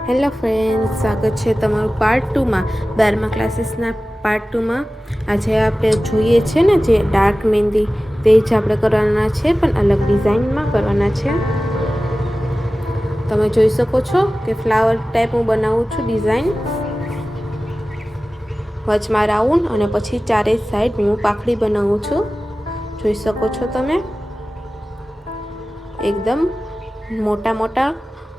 Hello friends, સ્વાગત છે તમારું પાર્ટ 2માં 12મા ક્લાસીસના પાર્ટ 2માં. આજે આપણે જોઈએ છે ને જે ડાર્ક મહેંદી તે જ આપણે કરવાના છે, પણ અલગ ડિઝાઇનમાં કરવાના છે. તમે જોઈ શકો છો કે ફ્લાવર ટાઈપ હું બનાવું છું ડિઝાઇન. વચમાં રાઉન્ડ અને પછી ચારે સાઈડ હું પાંખડી બનાવું છું. જોઈ શકો છો તમે એકદમ મોટા મોટા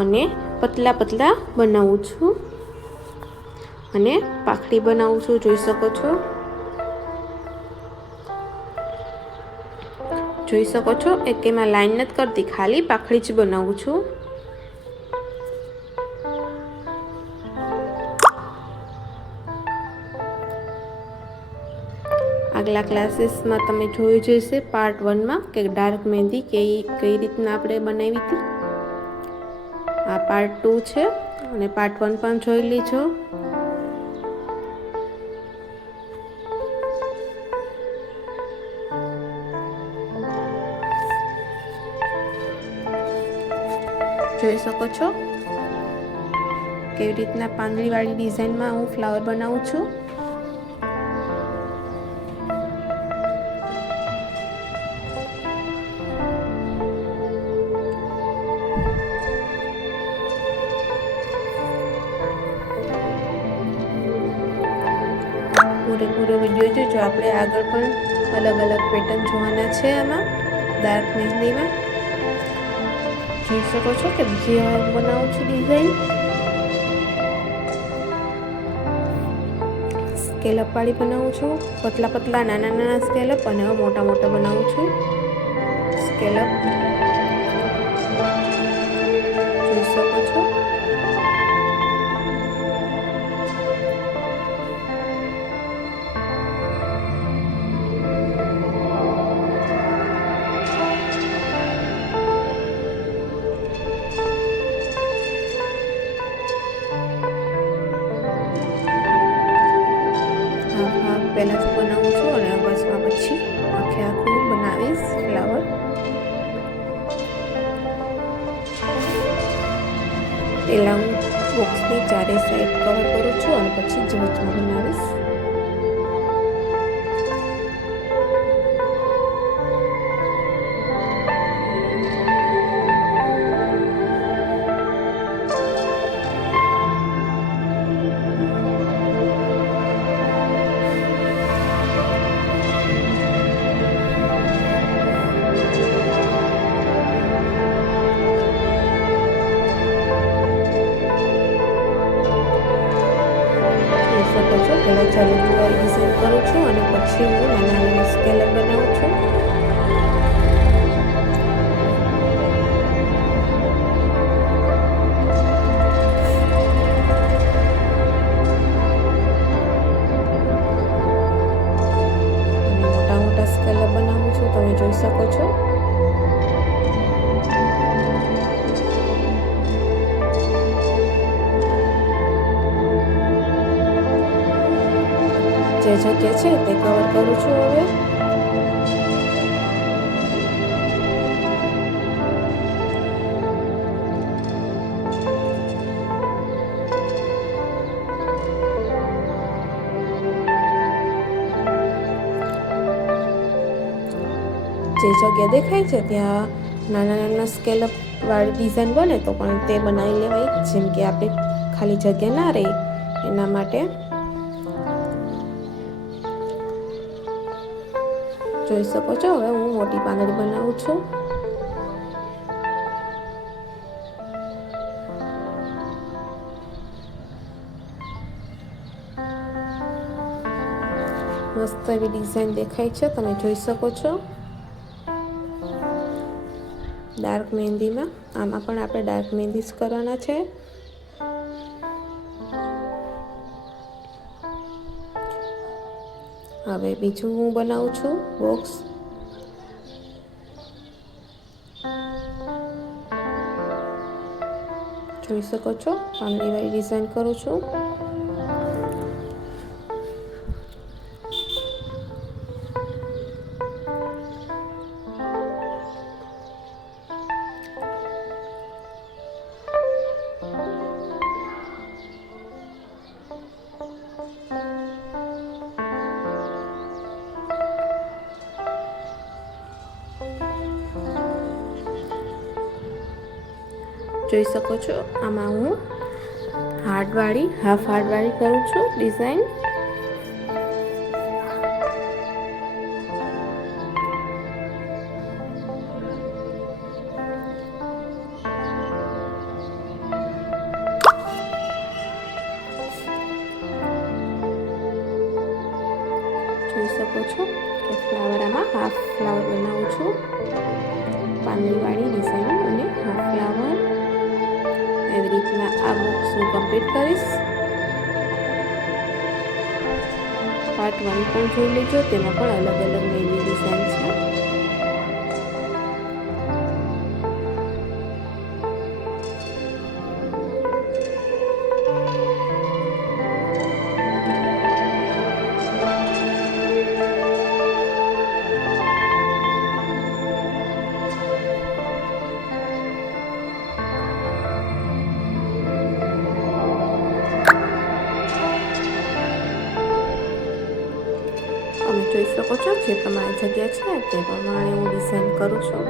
અને પતલા પતલા બનાવું છું અને પાંખડી બનાવું છું. જોઈ શકો છો એક એમાં લાઈન નથી કરતી, ખાલી પાંખડી જ બનાવું છું. આગલા ક્લાસીસમાં તમે જોયું જશે પાર્ટ 1માં કે ડાર્ક મહેંદી કઈ રીતના આપણે બનાવી હતી. આ પાર્ટ 2 છે અને પાર્ટ 1 પણ જોઈ લેજો. જોઈ શકો છો કેવી રીતના પાંદડીવાળી ડિઝાઇનમાં હું ફ્લાવર બનાવું છું. પૂરેપૂરો વિડીયો જોજો. આપણે આગળ પણ અલગ અલગ પેટર્ન જોવાના છે. આમાં ડાર્ક મહેંદીમાં જોઈ શકો છો કે બીજી બનાવું છું ડિઝાઇન. સ્કેલઅપ વાળી બનાવું છું, પતલા પતલા નાના નાના સ્કેલઅપ, અને મોટા મોટા બનાવું છું સ્કેલઅપ. જોઈ શકો છો પહેલાં જ બનાવું છું અને બસમાં પછી આખું બનાવીશ ફ્લાવર. પહેલાં હું બોક્સની ચારે સાઈડ કવર કરું છું અને પછી જ વચમાં બનાવીશ. પહેલાં ચરબીવાળી ડિઝાઇન કરું છું અને પછી હું નાના નાના સ્કેલઅપ બનાવું છું. મોટા મોટા સ્કેલઅપ બનાવું છું, તમે જોઈ શકો છો. જે જગ્યા છે તે કવર કરું છું. હવે જે જગ્યા દેખાય છે ત્યાં નાના નાના સ્કેલઅપ વાળી ડિઝાઇન બને તો પણ તે બનાવી લેવાય, જેમ કે આપણે ખાલી જગ્યા ના રહે એના માટે. જોઈ શકો છો હવે હું મોટી પાંદડી બનાવું છું. મસ્ત એવી ડિઝાઇન દેખાય છે, તમે જોઈ શકો છો. ડાર્ક મહેંદીમાં આમાં પણ આપણે ડાર્ક મહેંદી જ કરવાના છે. હવે બીજું હું બનાવું છું બોક્સ. જોઈ શકો છો પાંદડીવાળી ડિઝાઇન કરું છું. જોઈ શકો છો આમાં હું હાર્ડવાળી હાફ હાર્ડવાળી કરું છું ડિઝાઇન. જોઈ શકો છો કે ફ્લાવર આમાં હાફ ફ્લાવર બનાવું છું, પાંદડીવાળી ડિઝાઇન અને હાફ ફ્લાવર. એવી રીતના આ બોક્સ હું કમ્પ્લીટ કરીશ. પાર્ટ 1 પણ જોઈ લેજો, તેમાં પણ અલગ અલગ મહેંદી ડિઝાઇન છે. જોઈ શકો છો જે તમારી જગ્યા છે તે પ્રમાણે હું ડિઝાઇન કરું છું.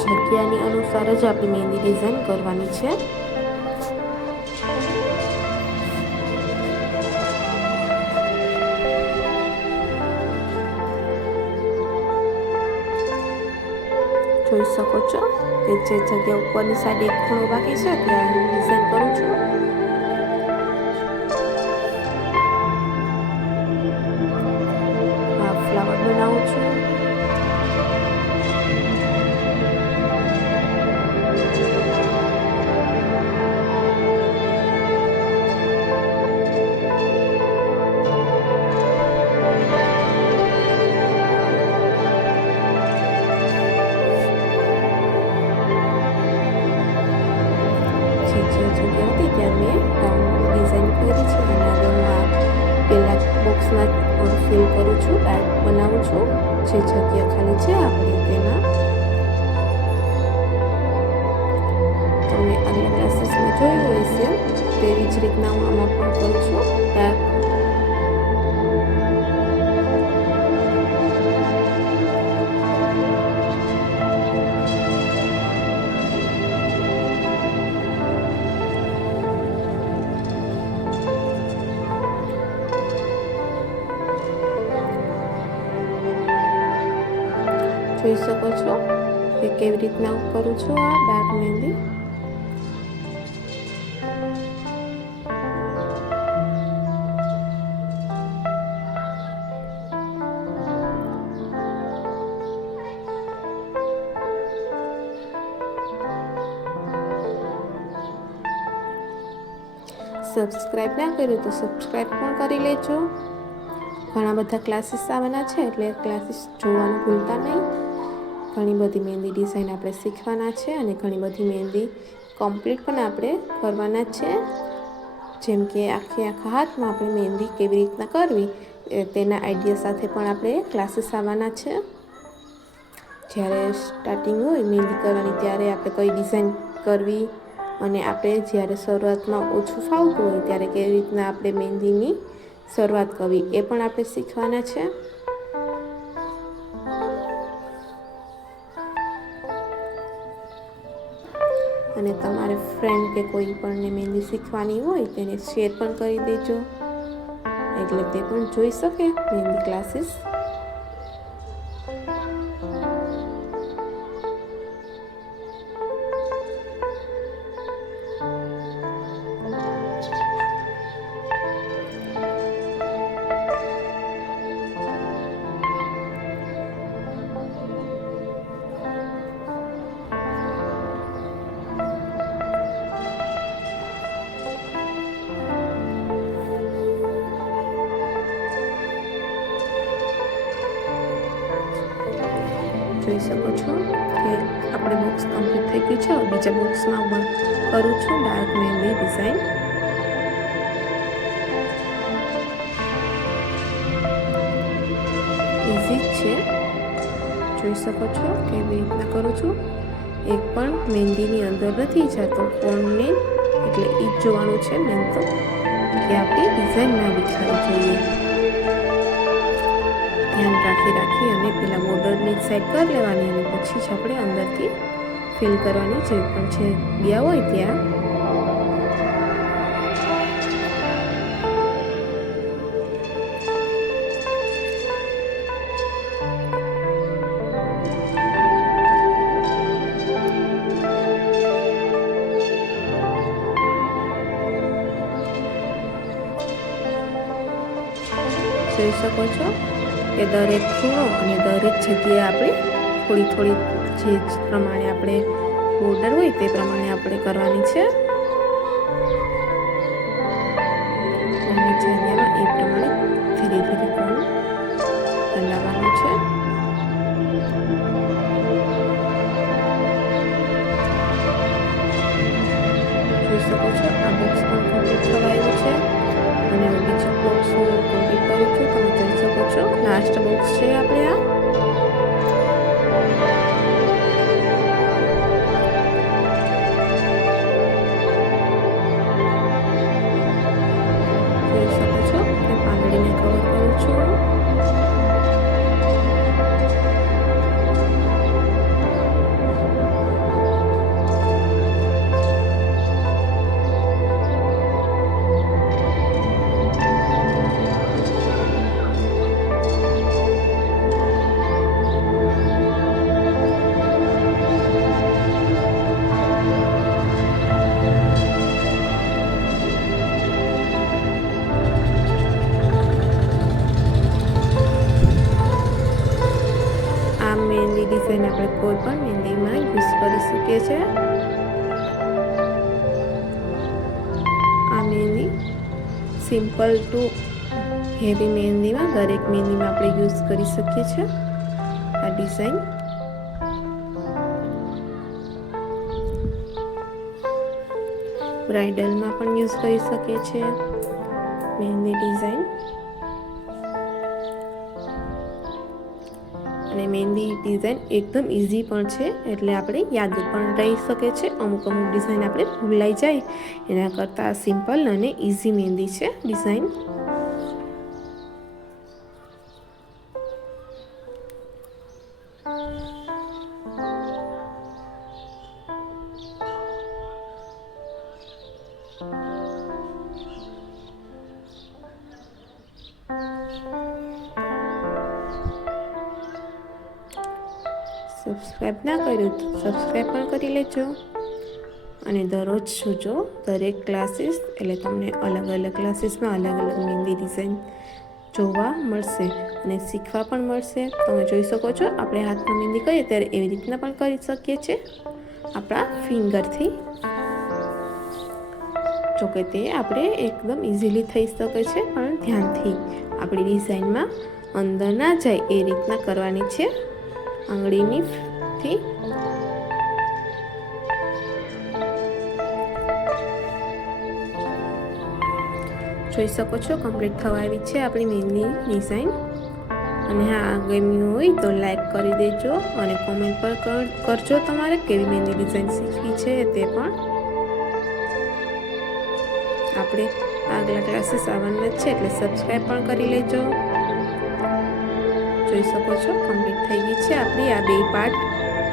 જગ્યાની અનુસાર જ આપણી મહેંદી ડિઝાઇન કરવાની છે. જોઈ શકો છો કે જે જગ્યા ઉપરની સાઈડ એક ખૂણો બાકી છે ત્યાં હું ડિઝાઇન કરું છું. ફ્લાવર બનાવું છું. જગ્યા હતી ત્યાં મેં ડિઝાઇન કરી છે અને હવે હું આ પેલા બોક્સમાં ફિલ કરું છું, ડાર્ક બનાવું છું. જે જગ્યા ખાલી છે આપણે તેમાં તમે અન્ય ક્લાસીસમાં જોયું હશે તેવી જ રીતના હું આમાં પણ કરું છું ડાર્ક. જોઈ શકો છો કે કેવી રીતના હું કરું છું આ ડાર્ક મહેંદી. સબસ્ક્રાઈબ ના કર્યું તો સબસ્ક્રાઈબ પણ કરી લેજો. ઘણા બધા ક્લાસીસ આવવાના છે એટલે ક્લાસીસ જોવાનું ભૂલતા નહીં. ઘણી બધી મહેંદી ડિઝાઇન આપણે શીખવાના છે અને ઘણી બધી મહેંદી કમ્પ્લીટ પણ આપણે કરવાના છે. જેમ કે આખા હાથમાં આપણે મહેંદી કેવી રીતના કરવી તેના આઈડિયા સાથે પણ આપણે ક્લાસીસ આવવાના છે. જ્યારે સ્ટાર્ટિંગ હોય મહેંદી કરવાની ત્યારે આપણે કઈ ડિઝાઇન કરવી અને આપણે જ્યારે શરૂઆતમાં ઓછું ફાવતું હોય ત્યારે કેવી રીતના આપણે મહેંદીની શરૂઆત કરવી એ પણ આપણે શીખવાના છે. અને તમારે ફ્રેન્ડ કે કોઈ પણને મહેંદી શીખવાની હોય તેને શેર પણ કરી દેજો એટલે તે પણ જોઈ શકે મહેંદી ક્લાસીસ. જોઈ શકો છો કે આપણે બોક્સ કમ્પ્લીટ થઈ ગયું છે. બીજા બોક્સમાં હું કરું છું ડાર્ક મહેંદી ડિઝાઇન. ઇઝી જ છે, જોઈ શકો છો કેવી રીતના કરું છું. એક પણ મહેંદીની અંદર નથી જતો કોણને, એટલે એ જ જોવાનું છે મેન તો કે આપણી ડિઝાઇન ના વિખાવી જોઈએ. ધ્યાન રાખી અને પેલા બોર્ડરની સાઈડ કરી લેવાની અને પછી જ આપણે અંદરથી ફિલ કરવાની જે પણ છે ગયા હોય ત્યાં. જોઈ શકો છો કે દરેક ખૂણો અને દરેક જગ્યાએ આપણે થોડી જે પ્રમાણે આપણે બોર્ડર હોય તે પ્રમાણે આપણે કરવાની છે. નીચે એરિયામાં એ પ્રમાણે ધીરે ધીરે ખૂણો હલાવવાનો છે. જોઈ શકો છો આ બોક્સ પણ કમ્પ્લીટ થવાયું છે અને બીજો બોક્સ કમ્પ્લીટ કર્યું છે. તમે જોઈ શકો છો લાસ્ટ બોક્સ છે આપણે આ. જોઈ શકો છો કે પાંદડીને કવર કરું છું. મહેંદી ડિઝાઇન આપણે કોઈ પણ મહેંદીમાં યુઝ કરી શકીએ છીએ. આ મહેંદી સિમ્પલ ટુ હેવી મહેંદીમાં દરેક મહેંદીમાં આપણે યુઝ કરી શકીએ છીએ. આ ડિઝાઇન બ્રાઇડલમાં પણ યુઝ કરી શકીએ છીએ મહેંદી ડિઝાઇન. અને મહેંદી ડિઝાઇન એકદમ ઇઝી પણ છે એટલે આપણે યાદ પણ રહી શકે છે. અમુક ડિઝાઇન આપણે ભૂલાઈ જાય એના કરતાં સિમ્પલ અને ઇઝી મહેંદી છે ડિઝાઇન. સબસ્ક્રાઈબ ના કર્યું તો સબસ્ક્રાઈબ પણ કરી લેજો અને દરરોજ જોજો દરેક ક્લાસીસ એટલે તમને અલગ અલગ ક્લાસીસમાં અલગ અલગ મહેંદી ડિઝાઇન જોવા મળશે અને શીખવા પણ મળશે. તમે જોઈ શકો છો આપણે હાથમાં મહેંદી કરીએ ત્યારે એવી રીતના પણ કરી શકીએ છીએ આપણા ફિંગરથી. જોકે તે આપણે એકદમ ઇઝીલી થઈ શકે છે પણ ધ્યાનથી આપણી ડિઝાઇનમાં અંદર ના જાય એ રીતના કરવાની છે આંગળીથી. જોઈ શકો છો કમ્પ્લીટ થવા આવી છે આપણી મહેંદી ડિઝાઇન. અને હા ગમ્યું હોય તો લાઈક કરી દેજો અને કોમેન્ટ પર કરજો તમારે કેવી મહેંદી ડિઝાઇન શીખવી છે તે પણ. આપણે આગલા ક્લાસીસ આવવાના જ છે એટલે સબસ્ક્રાઈબ પણ કરી લેજો. જોઈ શકો છો કમ્પ્લીટ થઈ ગઈ છે આપણી આ બે પાર્ટ.